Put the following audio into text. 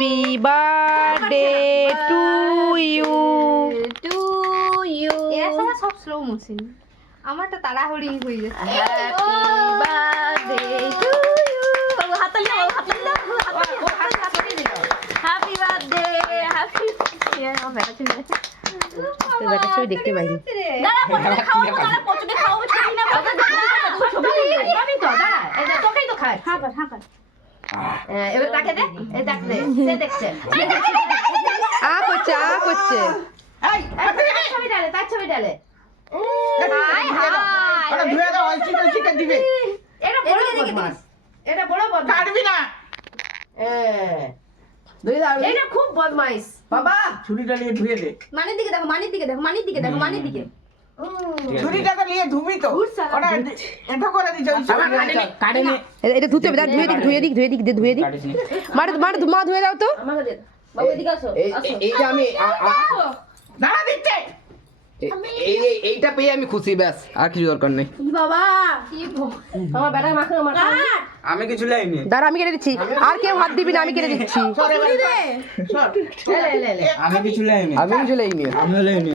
Happy birthday to you. এরা সব slow motion, আমারটা তাড়াহুড়ি হয়ে যাচ্ছে। Happy birthday to you. বাবু হাততালি দাও, হাততালি দাও, হাততালি দাও। হ্যাপি বার্থডে, হ্যাপি ব্যাটা ছবি দেখতে পাইনি। দাঁড়া পচনে খাওয়াবো, দাঁড়া পচনে খাওয়াবো, ছবি না বাবা, আমি তো দাঁড়া, এটা তোকেই তো খায়। হ্যাঁ হ্যাঁ এবার তাকে দে, এই তাকে দে, সে দেখছে। আ করছে এই তার ছবি ডালে, তার ছবি ডালে। ওরা ধুয়ে দাও, ওই দিবে। এটা বড় বদমাস, এটা বড় বদমাস। কাটবি না। ধুয়ে দাও। এটা খুব বদমাইশ। বাবা ছুরিটা নিয়ে ধুয়ে দে। মানির দিকে দেখো, মানির দিকে দেখো, মানির দিকে দেখো, মানির দিকে। ছুরিটা তো নিয়ে ধুবি তো। ওটা এটা করে দিছ ওই ছুরিটা। কাটেনি এটা ধুতে হবে, ধুয়ে দিক মা ধুয়ে দাও তো। আমাকে দে। বাবু এদিকে আসো, আসো। এইটা আমি দাঁড়া দিচ্ছে। এইটা পেয়ে আমি খুশি, ব্যাস আর কিছু দরকার নেই। বাবা আমার বেটা মাখো মাখো। আমি কিছু লাইনি। দাঁড়া আমি কেটে দিচ্ছি, আর কেউ হাত দিবি না, আমি কেটে দিচ্ছি। সর এবার। সর। লে আমি কিছু লাইনি। আমি কিছু লাইনি।